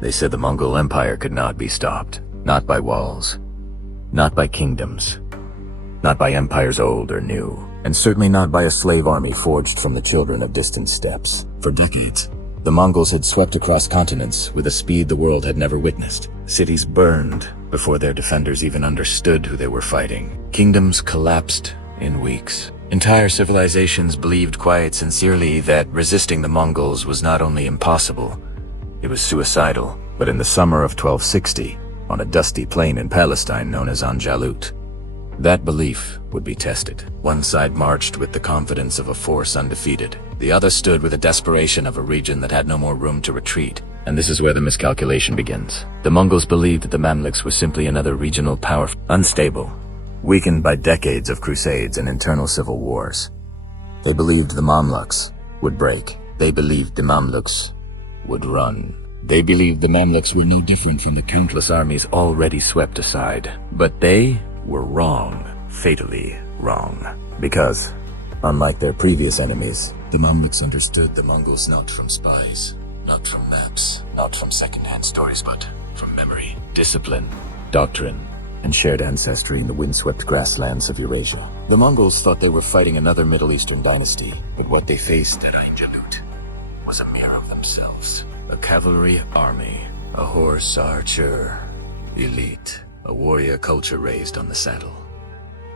They said the Mongol Empire could not be stopped. Not by walls. Not by kingdoms. Not by empires old or new. And certainly not by a slave army forged from the children of distant steppes. For decades, the Mongols had swept across continents with a speed the world had never witnessed. Cities burned before their defenders even understood who they were fighting. Kingdoms collapsed in weeks. Entire civilizations believed quite sincerely that resisting the Mongols was not only impossible, it was suicidal. But in the summer of 1260, on a dusty plain in Palestine known as Ain Jalut, that belief would be tested. One side marched with the confidence of a force undefeated. The other stood with the desperation of a region that had no more room to retreat. And this is where the miscalculation begins. The Mongols believed that the Mamluks were simply another regional power, unstable, weakened by decades of crusades and internal civil wars. They believed the Mamluks would break. They believed the Mamluks would run. They believed the Mamluks were no different from the countless armies already swept aside. But they were wrong, fatally wrong. Because, unlike their previous enemies, the Mamluks understood the Mongols not from spies, not from maps, not from second-hand stories, but from memory, discipline, doctrine, and shared ancestry in the windswept grasslands of Eurasia. The Mongols thought they were fighting another Middle Eastern dynasty, but what they faced at Ain Jalut was a mirror of themselves. A cavalry army, a horse archer, elite, a warrior culture raised on the saddle,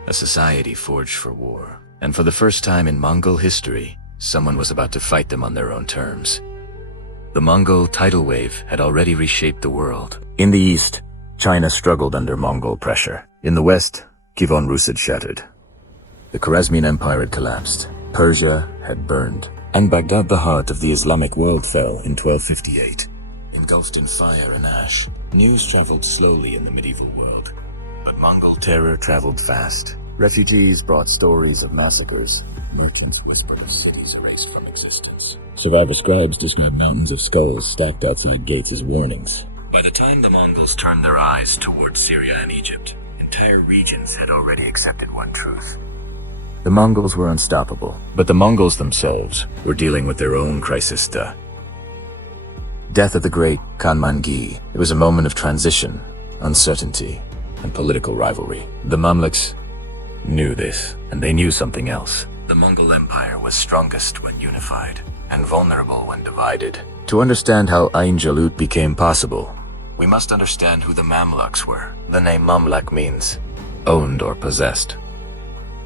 a society forged for war. And for the first time in Mongol history, someone was about to fight them on their own terms. The Mongol tidal wave had already reshaped the world. In the east, China struggled under Mongol pressure. In the west, Kivon Rus had shattered. The Khwarezmian Empire had collapsed. Persia had burned. And Baghdad, the heart of the Islamic world, fell in 1258. Engulfed in fire and ash, news traveled slowly in the medieval world. But Mongol terror traveled fast. Refugees brought stories of massacres. Merchants whispered of cities erased from existence. Survivor scribes described mountains of skulls stacked outside gates as warnings. By the time the Mongols turned their eyes towards Syria and Egypt, entire regions had already accepted one truth. The Mongols were unstoppable, but the Mongols themselves were dealing with their own crisis. The death of the great Khan Mangi. It was a moment of transition, uncertainty, and political rivalry. The Mamluks knew this, and they knew something else. The Mongol Empire was strongest when unified, and vulnerable when divided. To understand how Ain Jalut became possible, we must understand who the Mamluks were. The name Mamluk means owned or possessed.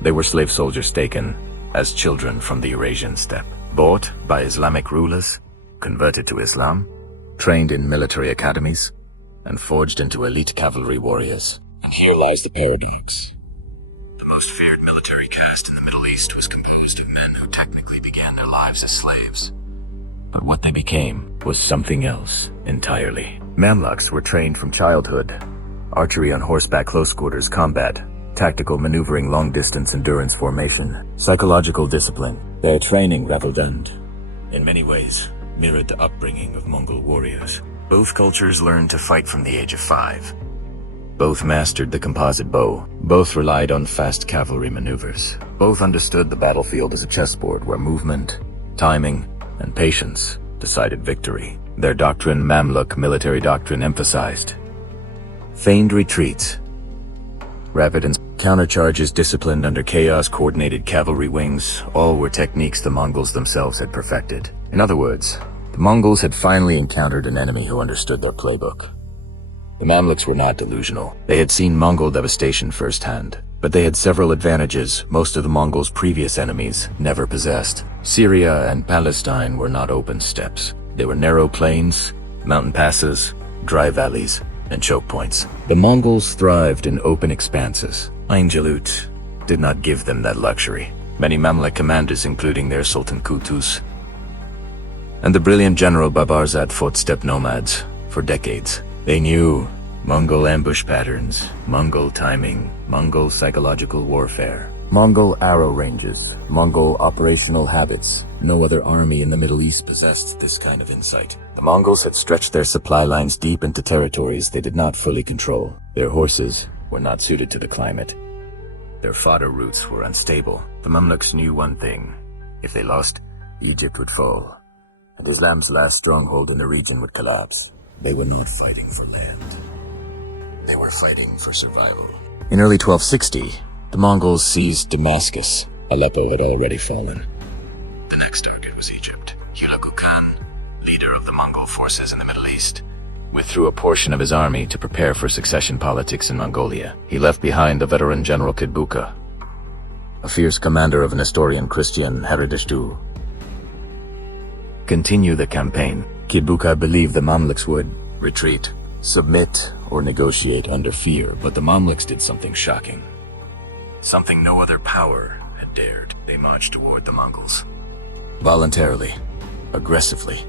They were slave soldiers taken as children from the Eurasian steppe, bought by Islamic rulers, converted to Islam, trained in military academies, and forged into elite cavalry warriors. And here lies the paradox. The most feared military caste in the Middle East was composed of men who technically began their lives as slaves. But what they became was something else entirely. Mamluks were trained from childhood. Archery on horseback, close quarters combat, tactical maneuvering, long-distance endurance formation, psychological discipline. Their training reveled and, in many ways, mirrored the upbringing of Mongol warriors. Both cultures learned to fight from the age of 5. Both mastered the composite bow. Both relied on fast cavalry maneuvers. Both understood the battlefield as a chessboard where movement, timing, and patience decided victory. Their doctrine, Mamluk military doctrine, emphasized feigned retreats, rapid and countercharges disciplined under chaos, coordinated cavalry wings. All were techniques the Mongols themselves had perfected. In other words, the Mongols had finally encountered an enemy who understood their playbook. The Mamluks were not delusional. They had seen Mongol devastation firsthand, but they had several advantages most of the Mongols' previous enemies never possessed. Syria and Palestine were not open steppes. They were narrow plains, mountain passes, dry valleys, and choke points. The Mongols thrived in open expanses. Ain Jalut did not give them that luxury. Many Mamluk commanders, including their Sultan Qutuz and the brilliant general Baibars, had fought steppe nomads for decades. They knew Mongol ambush patterns, Mongol timing, Mongol psychological warfare, Mongol arrow ranges, Mongol operational habits. No other army in the Middle East possessed this kind of insight. The Mongols had stretched their supply lines deep into territories they did not fully control. Their horses were not suited to the climate. Their fodder routes were unstable. The Mamluks knew one thing. If they lost, Egypt would fall, and Islam's last stronghold in the region would collapse. They were not fighting for land. They were fighting for survival. In early 1260, the Mongols seized Damascus. Aleppo had already fallen. The next target was Egypt. Hulagu Khan, leader of the Mongol forces in the Middle East, withdrew a portion of his army to prepare for succession politics in Mongolia. He left behind the veteran General Kidbuka, a fierce commander of Nestorian Christian heritage to continue the campaign. Kidbuka believed the Mamluks would retreat, submit, or negotiate under fear, but the Mamluks did something shocking. Something no other power had dared. They marched toward the Mongols. Voluntarily, aggressively,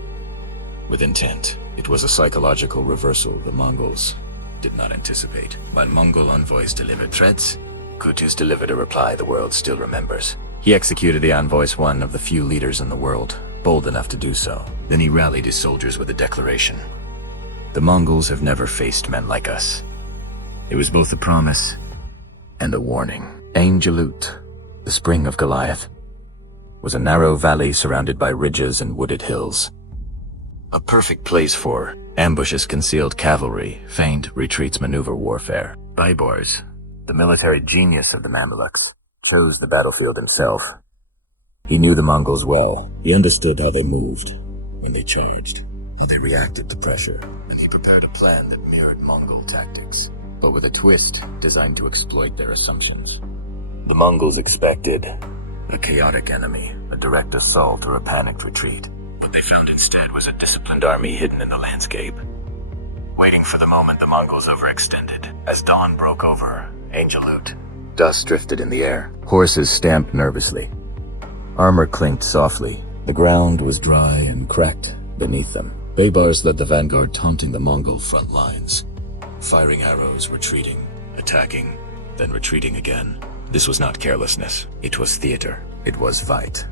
with intent. It was a psychological reversal the Mongols did not anticipate. When Mongol envoys delivered threats, Kutus delivered a reply the world still remembers. He executed the envoys, one of the few leaders in the world bold enough to do so. Then he rallied his soldiers with a declaration. The Mongols have never faced men like us. It was both a promise and a warning. Ain Jalut, the spring of Goliath, was a narrow valley surrounded by ridges and wooded hills. A perfect place for ambushes, concealed cavalry, feigned retreats, maneuver warfare. Baibars, the military genius of the Mamluks, chose the battlefield himself. He knew the Mongols well. He understood how they moved when they charged, how they reacted to pressure, and he prepared a plan that mirrored Mongol tactics, but with a twist designed to exploit their assumptions. The Mongols expected a chaotic enemy, a direct assault or a panicked retreat. What they found instead was a disciplined army hidden in the landscape. Waiting for the moment, the Mongols overextended. As dawn broke over Ain Jalut, dust drifted in the air. Horses stamped nervously. Armor clinked softly. The ground was dry and cracked beneath them. Baibars led the vanguard, taunting the Mongol front lines. Firing arrows, retreating, attacking, then retreating again. This was not carelessness. It was theater. It was fight.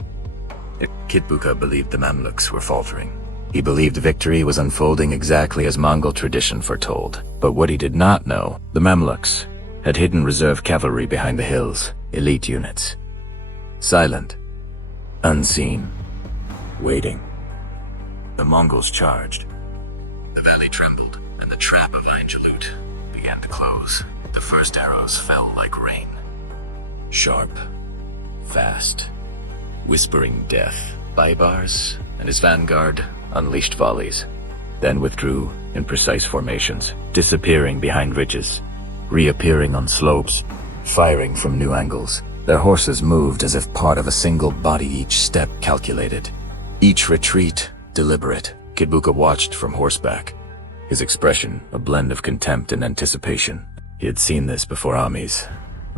Kidbuka believed the Mamluks were faltering. He believed victory was unfolding exactly as Mongol tradition foretold. But what he did not know, the Mamluks had hidden reserve cavalry behind the hills, elite units. Silent, unseen, waiting. The Mongols charged. The valley trembled, and the trap of Ain Jalut began to close. The first arrows fell like rain. Sharp, fast, whispering death. Baibars and his vanguard unleashed volleys, then withdrew in precise formations, disappearing behind ridges, reappearing on slopes, firing from new angles. Their horses moved as if part of a single body, each step calculated, each retreat deliberate. Kidbuka watched from horseback, his expression a blend of contempt and anticipation. He had seen this before armies,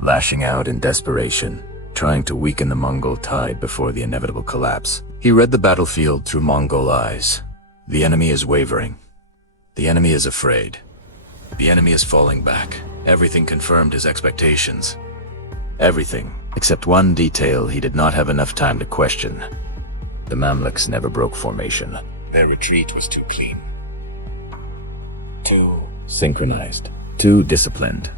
lashing out in desperation, trying to weaken the Mongol tide before the inevitable collapse. He read the battlefield through Mongol eyes. The enemy is wavering. The enemy is afraid. The enemy is falling back. Everything confirmed his expectations. Everything, except one detail he did not have enough time to question. The Mamluks never broke formation. Their retreat was too clean, too synchronized, too disciplined.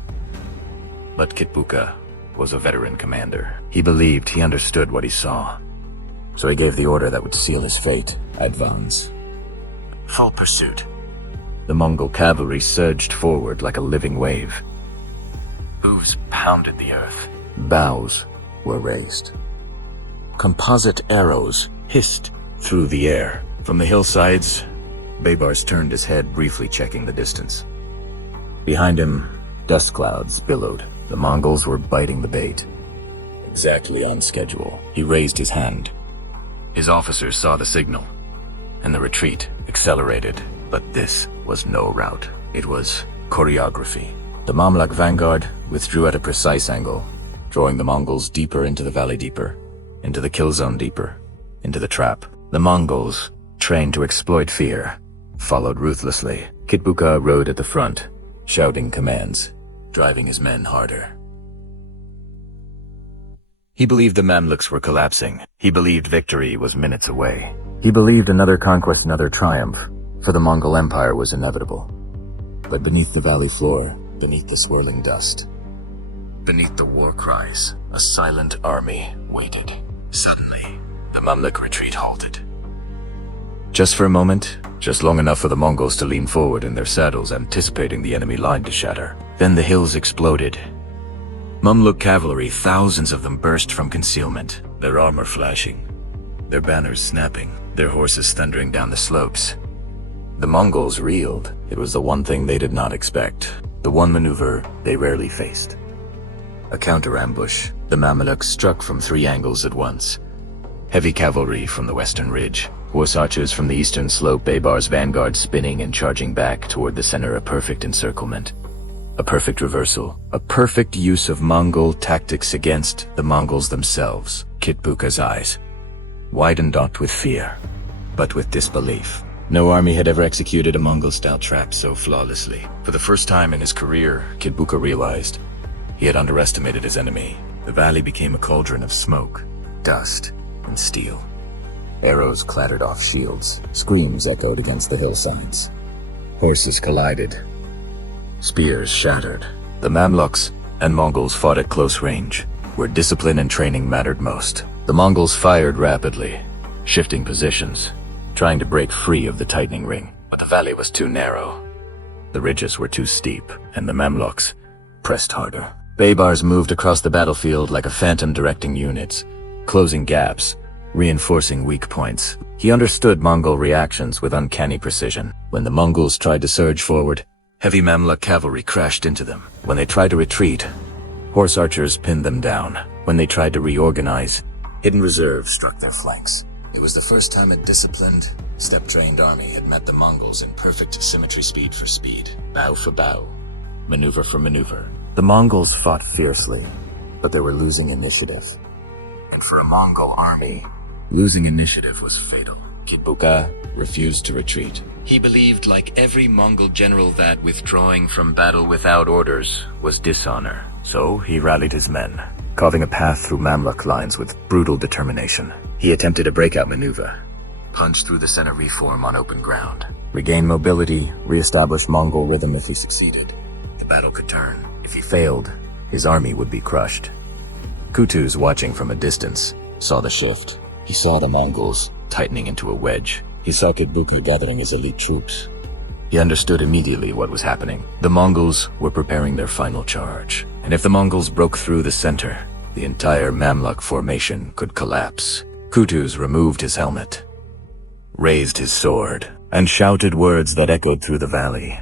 But Kidbuka was a veteran commander. He believed he understood what he saw. So he gave the order that would seal his fate. Advance. Full pursuit. The Mongol cavalry surged forward like a living wave. Hooves pounded the earth. Bows were raised. Composite arrows hissed through the air. From the hillsides, Baibars turned his head, briefly checking the distance. Behind him, dust clouds billowed. The Mongols were biting the bait. Exactly on schedule. He raised his hand. His officers saw the signal, and the retreat accelerated. But this was no rout. It was choreography. The Mamluk vanguard withdrew at a precise angle, drawing the Mongols deeper into the valley, deeper, into the kill zone, deeper, into the trap. The Mongols, trained to exploit fear, followed ruthlessly. Kidbuka rode at the front, shouting commands, driving his men harder. He believed the Mamluks were collapsing. He believed victory was minutes away. He believed another conquest, another triumph, for the Mongol Empire was inevitable. But beneath the valley floor, beneath the swirling dust, beneath the war cries, a silent army waited. Suddenly, the Mamluk retreat halted. Just for a moment, just long enough for the Mongols to lean forward in their saddles, anticipating the enemy line to shatter. Then the hills exploded. Mamluk cavalry, thousands of them, burst from concealment, their armor flashing, their banners snapping, their horses thundering down the slopes. The Mongols reeled. It was the one thing they did not expect, the one maneuver they rarely faced. A counter-ambush. The Mamluks struck from 3 angles at once. Heavy cavalry from the western ridge, horse archers from the eastern slope, Baibars' vanguard spinning and charging back toward the center, a perfect encirclement. A perfect reversal, a perfect use of Mongol tactics against the Mongols themselves. Kitbuka's eyes widened not with fear, but with disbelief. No army had ever executed a Mongol-style trap so flawlessly. For the first time in his career, Kitbuka realized he had underestimated his enemy. The valley became a cauldron of smoke, dust, and steel. Arrows clattered off shields, screams echoed against the hillsides. Horses collided. Spears shattered. The Mamluks and Mongols fought at close range, where discipline and training mattered most. The Mongols fired rapidly, shifting positions, trying to break free of the tightening ring. But the valley was too narrow. The ridges were too steep, and the Mamluks pressed harder. Baibars moved across the battlefield like a phantom directing units, closing gaps, reinforcing weak points. He understood Mongol reactions with uncanny precision. When the Mongols tried to surge forward, heavy Mamluk cavalry crashed into them. When they tried to retreat, horse archers pinned them down. When they tried to reorganize, hidden reserves struck their flanks. It was the first time a disciplined, step-trained army had met the Mongols in perfect symmetry, speed for speed, bow for bow, maneuver for maneuver. The Mongols fought fiercely, but they were losing initiative. And for a Mongol army, losing initiative was fatal. Kitbuka refused to retreat. He believed, like every Mongol general, that withdrawing from battle without orders was dishonor. So he rallied his men, carving a path through Mamluk lines with brutal determination. He attempted a breakout maneuver, punched through the center, reform on open ground, regain mobility, reestablish Mongol rhythm. If he succeeded, the battle could turn. If he failed, his army would be crushed. Kutus, watching from a distance, saw the shift. He saw the Mongols tightening into a wedge. He saw Kitbuka gathering his elite troops. He understood immediately what was happening. The Mongols were preparing their final charge. And if the Mongols broke through the center, the entire Mamluk formation could collapse. Kutus removed his helmet, raised his sword, and shouted words that echoed through the valley.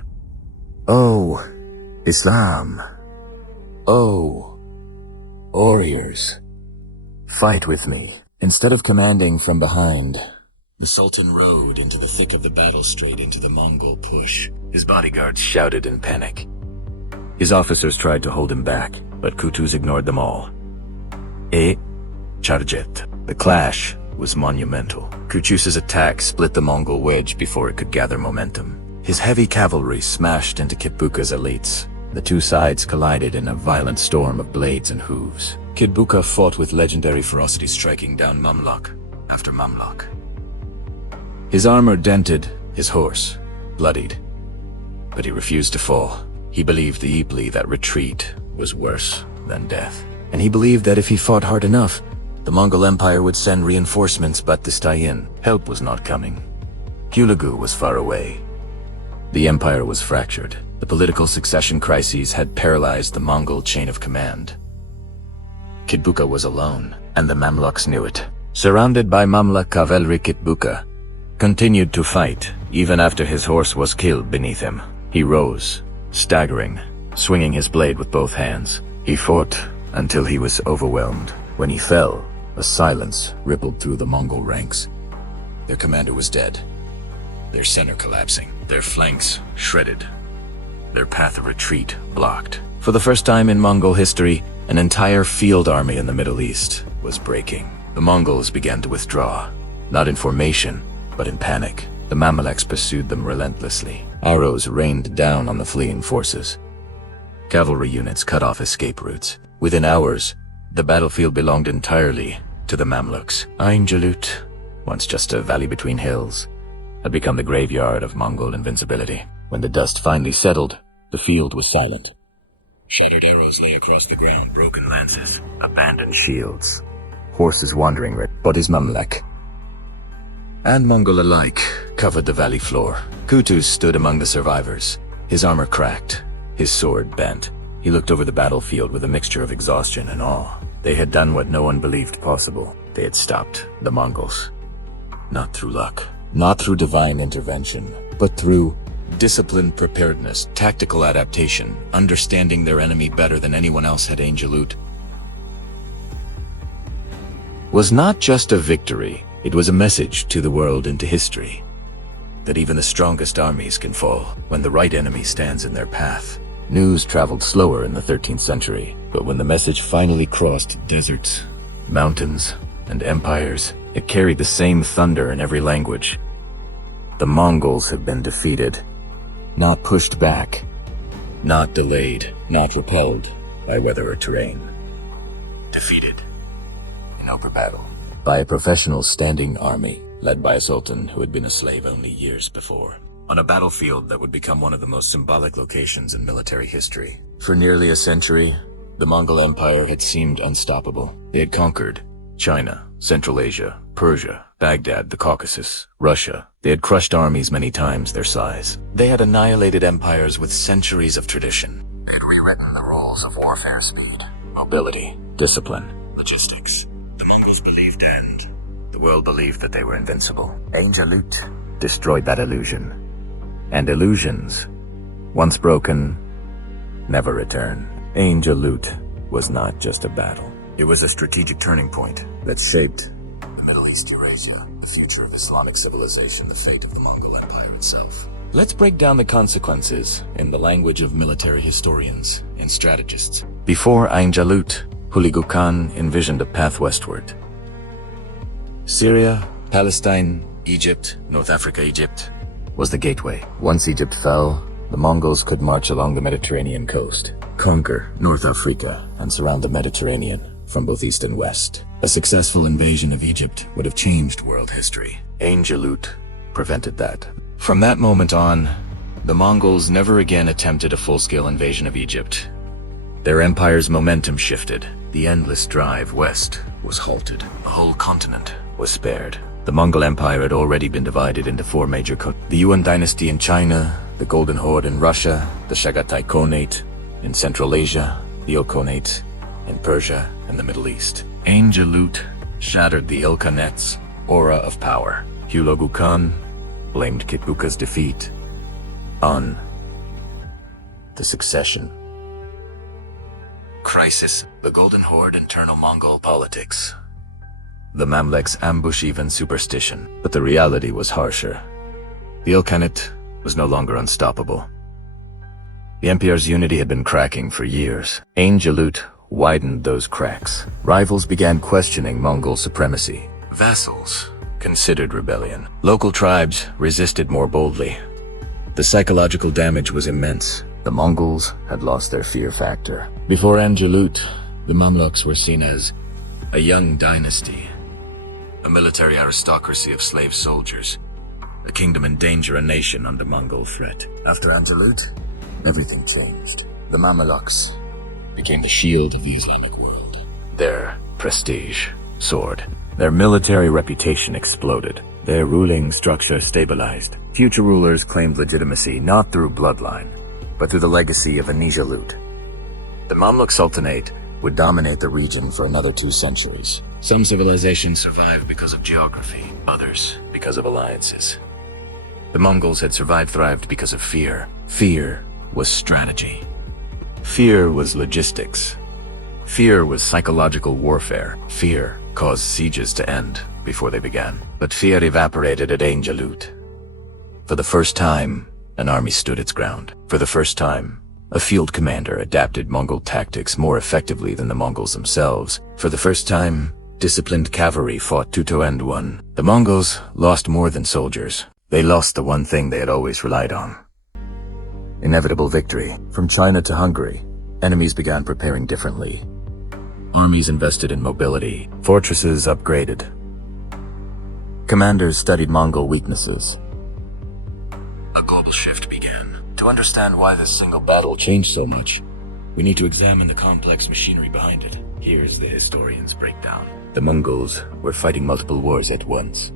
"Oh, Islam! Oh, warriors, fight with me." Instead of commanding from behind, the Sultan rode into the thick of the battle, straight into the Mongol push. His bodyguards shouted in panic. His officers tried to hold him back, but Kutus ignored them all. Charjet. The clash was monumental. Kutus's attack split the Mongol wedge before it could gather momentum. His heavy cavalry smashed into Kitbuka's elites. The two sides collided in a violent storm of blades and hooves. Kitbuka fought with legendary ferocity, striking down Mamluk after Mamluk. His armor dented, his horse bloodied, but he refused to fall. He believed deeply that retreat was worse than death. And he believed that if he fought hard enough, the Mongol Empire would send reinforcements, but this tie-in, help was not coming. Hulagu was far away. The empire was fractured. The political succession crises had paralyzed the Mongol chain of command. Kitbuka was alone, and the Mamluks knew it. Surrounded by Mamluk cavalry, Kitbuka continued to fight, even after his horse was killed beneath him. He rose, staggering, swinging his blade with both hands. He fought until he was overwhelmed. When he fell, a silence rippled through the Mongol ranks. Their commander was dead, their center collapsing, their flanks shredded, their path of retreat blocked. For the first time in Mongol history, an entire field army in the Middle East was breaking. The Mongols began to withdraw, not in formation, but in panic. The Mamluks pursued them relentlessly. Arrows rained down on the fleeing forces. Cavalry units cut off escape routes. Within hours, the battlefield belonged entirely to the Mamluks. Ain Jalut, once just a valley between hills, had become the graveyard of Mongol invincibility. When the dust finally settled, the field was silent. Shattered arrows lay across the ground, broken lances, abandoned shields, horses wandering. But his Mamluk and Mongol alike covered the valley floor. Kutus stood among the survivors, his armor cracked, his sword bent. He looked over the battlefield with a mixture of exhaustion and awe. They had done what no one believed possible. They had stopped the Mongols. Not through luck, not through divine intervention, but through disciplined preparedness, tactical adaptation, understanding their enemy better than anyone else had. Ain Jalut was not just a victory, it was a message to the world and to history that even the strongest armies can fall when the right enemy stands in their path. News traveled slower in the 13th century, but when the message finally crossed deserts, mountains, and empires, it carried the same thunder in every language. The Mongols have been defeated, not pushed back, not delayed, not repelled by weather or terrain. Defeated in open battle by a professional standing army led by a sultan who had been a slave only years before, on a battlefield that would become one of the most symbolic locations in military history. For nearly a century, the Mongol Empire had seemed unstoppable. They had conquered China, Central Asia, Persia, Baghdad, the Caucasus, Russia. They had crushed armies many times their size. They had annihilated empires with centuries of tradition. They had rewritten the rules of warfare: speed, mobility, discipline, logistics. The Mongols believed, and the world believed, that they were invincible. Ain Jalut destroyed that illusion. And illusions, once broken, never return. Ain Jalut was not just a battle. It was a strategic turning point that shaped the Middle East, Eurasia, the future of Islamic civilization, the fate of the Mongol Empire itself. Let's break down the consequences in the language of military historians and strategists. Before Ain Jalut, Hulagu Khan envisioned a path westward. Syria, Palestine, Egypt, North Africa, Egypt was the gateway. Once Egypt fell, the Mongols could march along the Mediterranean coast, conquer North Africa, and surround the Mediterranean from both east and west. A successful invasion of Egypt would have changed world history. Ain Jalut prevented that. From that moment on, the Mongols never again attempted a full-scale invasion of Egypt. Their empire's momentum shifted. The endless drive west was halted. The whole continent was spared. The Mongol Empire had already been divided into four major the Yuan dynasty in China, the Golden Horde in Russia, the Chagatai Khanate in Central Asia, the Ilkhanate in Persia and the Middle East. Ain Jalut shattered the Ilkhanet's aura of power. Hulagu Khan blamed Kitbuka's defeat on the succession crisis, the Golden Horde, internal Mongol politics. The Mamluks ambush, even superstition. But the reality was harsher. The Ilkhanate was no longer unstoppable. The empire's unity had been cracking for years. Ain Jalut widened those cracks. Rivals began questioning Mongol supremacy. Vassals considered rebellion. Local tribes resisted more boldly. The psychological damage was immense. The Mongols had lost their fear factor. Before Ain Jalut, the Mamluks were seen as a young dynasty, a military aristocracy of slave soldiers, a kingdom in danger, a nation under Mongol threat. After Ain Jalut, everything changed. The Mamluks became the shield of the Islamic world. Their prestige soared. Their military reputation exploded. Their ruling structure stabilized. Future rulers claimed legitimacy not through bloodline, but through the legacy of Ain Jalut. The Mamluk Sultanate would dominate the region for another 2 centuries. Some civilizations survived because of geography, others because of alliances. The Mongols had thrived because of fear. Fear was strategy. Fear was logistics. Fear was psychological warfare. Fear caused sieges to end before they began. But fear evaporated at Ain Jalut. For the first time, an army stood its ground. For the first time, a field commander adapted Mongol tactics more effectively than the Mongols themselves. For the first time, disciplined cavalry fought toe-to-toe and won. The Mongols lost more than soldiers. They lost the one thing they had always relied on: inevitable victory. From China to Hungary, enemies began preparing differently. Armies invested in mobility, fortresses upgraded. Commanders studied Mongol weaknesses. A global shift began. To understand why this single battle changed so much, we need to examine the complex machinery behind it. Here's the historian's breakdown. The Mongols were fighting multiple wars at once.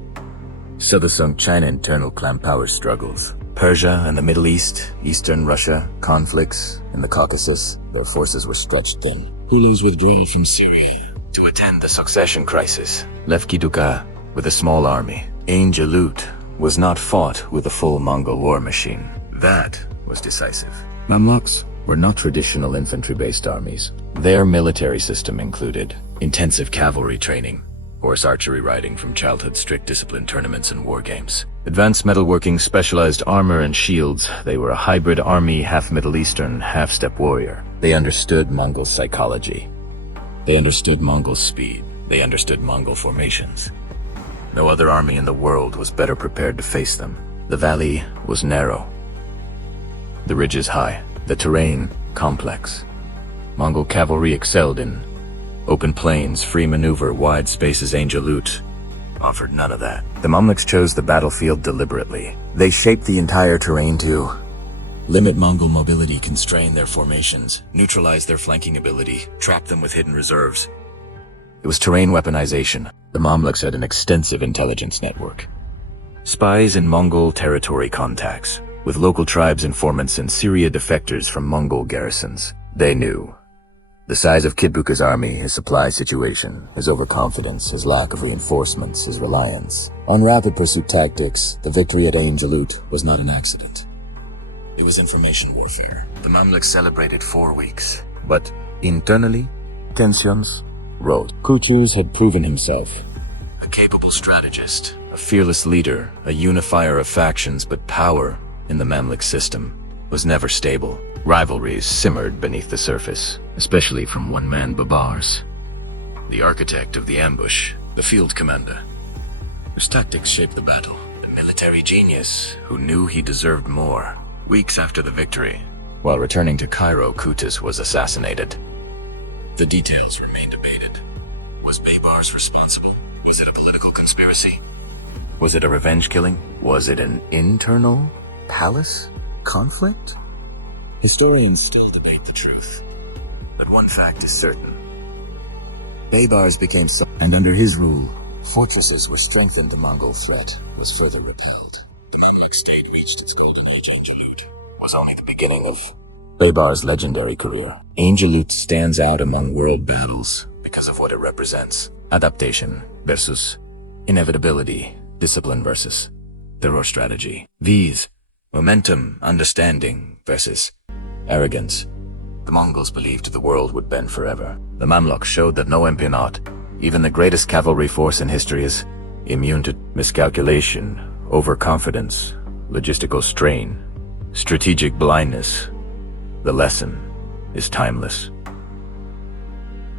Southern China internal clan power struggles. Persia and the Middle East, Eastern Russia, conflicts in the Caucasus, their forces were stretched thin. Hulu's withdrawal from Syria to attend the succession crisis left Kiduka with a small army. Ain Jalut was not fought with a full Mongol war machine. That was decisive. Mamluks were not traditional infantry-based armies. Their military system included intensive cavalry training, horse archery riding from childhood, strict discipline tournaments and war games, advanced metalworking, specialized armor and shields. They were a hybrid army, half Middle Eastern, half steppe warrior. They understood Mongol psychology. They understood Mongol speed. They understood Mongol formations. No other army in the world was better prepared to face them. The valley was narrow, the ridges high, the terrain complex. Mongol cavalry excelled in open plains, free maneuver, wide spaces. Ain Jalut offered none of that. The Mamluks chose the battlefield deliberately. They shaped the entire terrain to limit Mongol mobility, constrain their formations, neutralize their flanking ability, trap them with hidden reserves. It was terrain weaponization. The Mamluks had an extensive intelligence network. Spies and Mongol territory contacts, with local tribes informants and Syria defectors from Mongol garrisons. They knew the size of Kiduka's army, his supply situation, his overconfidence, his lack of reinforcements, his reliance on rapid pursuit tactics. The victory at Ain Jalut was not an accident. It was information warfare. The Mamluks celebrated 4 weeks, but internally, tensions rose. Kuchuz had proven himself a capable strategist, a fearless leader, a unifier of factions, but power in the Mamluk system was never stable. Rivalries simmered beneath the surface, especially from one-man Baibars, the architect of the ambush, the field commander, whose tactics shaped the battle, the military genius who knew he deserved more. Weeks after the victory, while returning to Cairo, Kuchuz was assassinated. The details remain debated. Was Baibars responsible? Was it a political conspiracy? Was it a revenge killing? Was it an internal palace conflict? Historians still debate the truth, but one fact is certain. Baibars became and under his rule, fortresses were strengthened. The Mongol threat was further repelled. The Mamluk state reached its golden age. Ain Jalut was only the beginning of Baibars' legendary career. Ain Jalut stands out among world battles because of what it represents. Adaptation versus inevitability, discipline versus thorough strategy. V's, momentum, understanding versus arrogance. The Mongols believed the world would bend forever. The Mamluks showed that no empire, even the greatest cavalry force in history, is immune to miscalculation, overconfidence, logistical strain, strategic blindness. The lesson is timeless.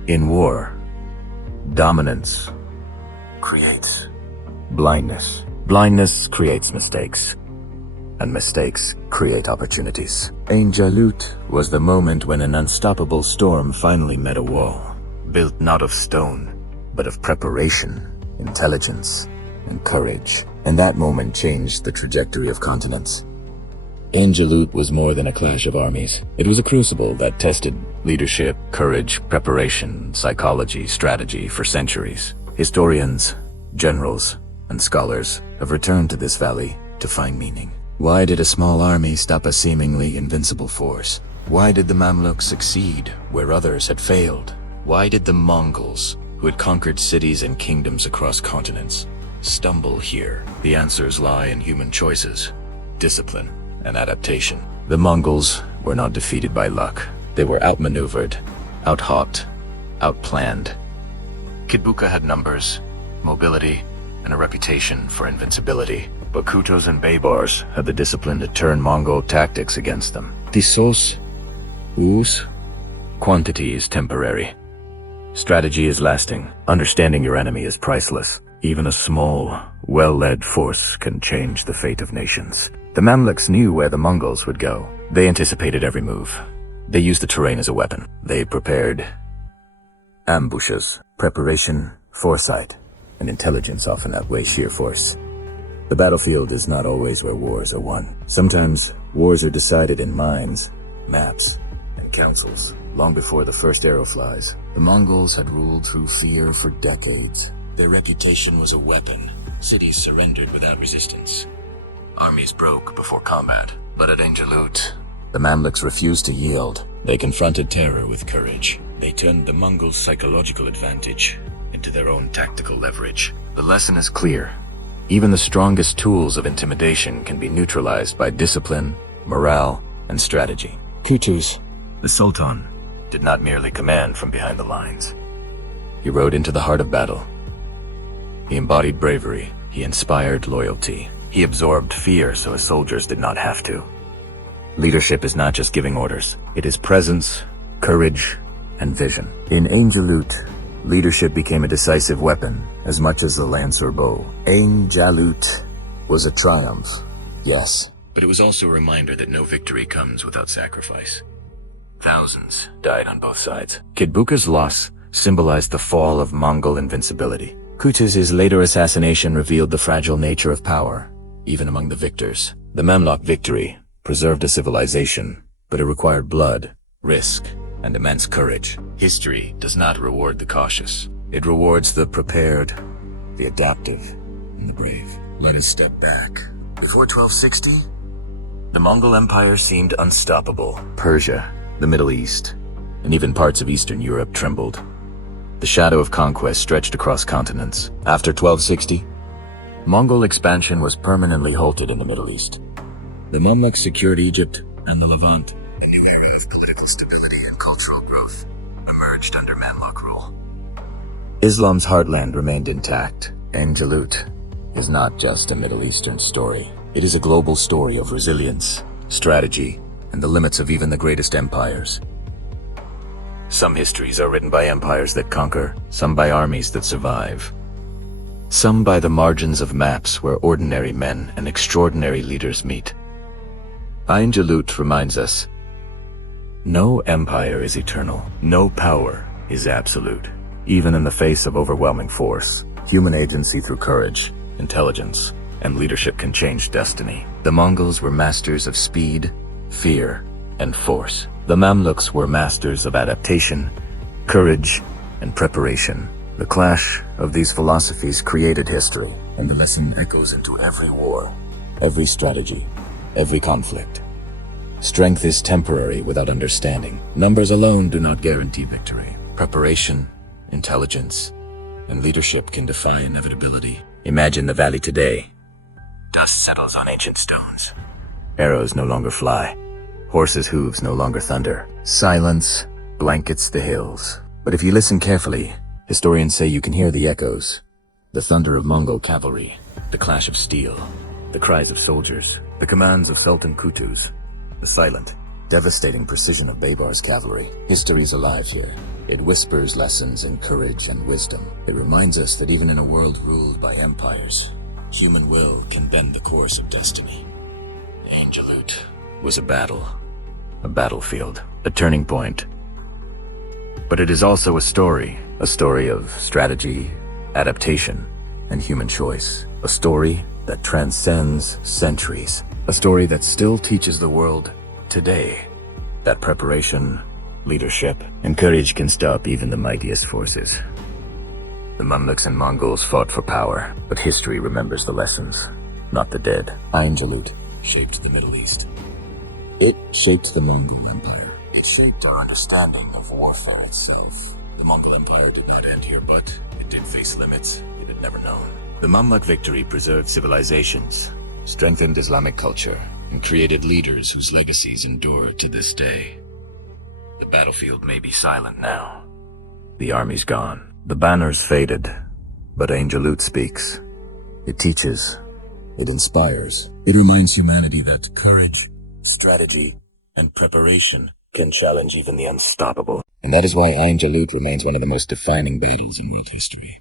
In war, dominance creates blindness. Blindness creates mistakes, and mistakes create opportunities. Ain Jalut was the moment when an unstoppable storm finally met a wall, built not of stone, but of preparation, intelligence, and courage. And that moment changed the trajectory of continents. Ain Jalut was more than a clash of armies. It was a crucible that tested leadership, courage, preparation, psychology, strategy for centuries. Historians, generals, and scholars have returned to this valley to find meaning. Why did a small army stop a seemingly invincible force? Why did the Mamluks succeed where others had failed? Why did the Mongols, who had conquered cities and kingdoms across continents, stumble here? The answers lie in human choices, discipline, and adaptation. The Mongols were not defeated by luck. They were outmaneuvered, out-hawked, outplanned. Kiduka had numbers, mobility, and a reputation for invincibility. But Kuchuz and Baibars had the discipline to turn Mongol tactics against them. Tisos, us, quantity is temporary. Strategy is lasting. Understanding your enemy is priceless. Even a small, well-led force can change the fate of nations. The Mamluks knew where the Mongols would go. They anticipated every move. They used the terrain as a weapon. They prepared ambushes. Preparation, foresight, and intelligence often outweigh sheer force. The battlefield is not always where wars are won. Sometimes wars are decided in minds, maps, and councils. Long before the first arrow flies, the Mongols had ruled through fear for decades. Their reputation was a weapon, Cities surrendered without resistance. Armies broke before combat. But at Ain Jalut, the Mamluks refused to yield. They confronted terror with courage. They turned the Mongols' psychological advantage into their own tactical leverage. The lesson is clear. Even the strongest tools of intimidation can be neutralized by discipline, morale, and strategy. Kutus, The Sultan did not merely command from behind the lines. He rode into the heart of battle. He embodied bravery. He inspired loyalty. He absorbed fear so his soldiers did not have to. Leadership is not just giving orders. It is presence, courage, and vision. In Ain Jalut, leadership became a decisive weapon as much as the lance or bow. Ain Jalut was a triumph, yes, but it was also a reminder that no victory comes without sacrifice. Thousands died on both sides. Kidbuka's loss symbolized the fall of Mongol invincibility. Kutus's later assassination revealed the fragile nature of power, even among the victors. The Mamluk victory preserved a civilization, but it required blood, risk, and immense courage. History does not reward the cautious. It rewards the prepared, the adaptive, and the brave. Let us step back. Before 1260, the Mongol Empire seemed unstoppable. Persia, the Middle East, and even parts of Eastern Europe trembled. The shadow of conquest stretched across continents. After 1260, Mongol expansion was permanently halted in the Middle East. The Mamluks secured Egypt and the Levant. A new era of political stability and cultural growth emerged under Mamluk rule. Islam's heartland remained intact. Ain Jalut is not just a Middle Eastern story. It is a global story of resilience, strategy, and the limits of even the greatest empires. Some histories are written by empires that conquer, some by armies that survive, some by the margins of maps where ordinary men and extraordinary leaders meet. Ain Jalut reminds us, no empire is eternal, no power is absolute. Even in the face of overwhelming force, human agency through courage, intelligence, and leadership can change destiny. The Mongols were masters of speed, fear, and force. The Mamluks were masters of adaptation, courage, and preparation. The clash of these philosophies created history, and the lesson echoes into every war, every strategy, every conflict. Strength is temporary without understanding. Numbers alone do not guarantee victory. Preparation, intelligence, and leadership can defy inevitability. Imagine the valley today. Dust settles on ancient stones. Arrows no longer fly. Horses' hooves no longer thunder. Silence blankets the hills. But if you listen carefully, historians say you can hear the echoes. The thunder of Mongol cavalry, the clash of steel, the cries of soldiers, the commands of Sultan Kutus, the silent, devastating precision of Baibars' cavalry. History's alive here. It whispers lessons in courage and wisdom. It reminds us that even in a world ruled by empires, human will can bend the course of destiny. Ain Jalut was a battlefield, a turning point. But it is also a story of strategy, adaptation, and human choice. A story that transcends centuries. A story that still teaches the world today that preparation, leadership, and courage can stop even the mightiest forces. The Mamluks and Mongols fought for power, but history remembers the lessons, not the dead. Ain Jalut shaped the Middle East. It shaped the Mongol Empire. It shaped our understanding of warfare itself. The Mongol Empire did not end here, but it did face limits it had never known. The Mamluk victory preserved civilizations, strengthened Islamic culture, and created leaders whose legacies endure to this day. The battlefield may be silent now. The army's gone. The banners faded, but Ain Jalut speaks. It teaches. It inspires. It reminds humanity that courage, strategy, and preparation can challenge even the unstoppable. And that is why Ain Jalut remains one of the most defining battles in world history.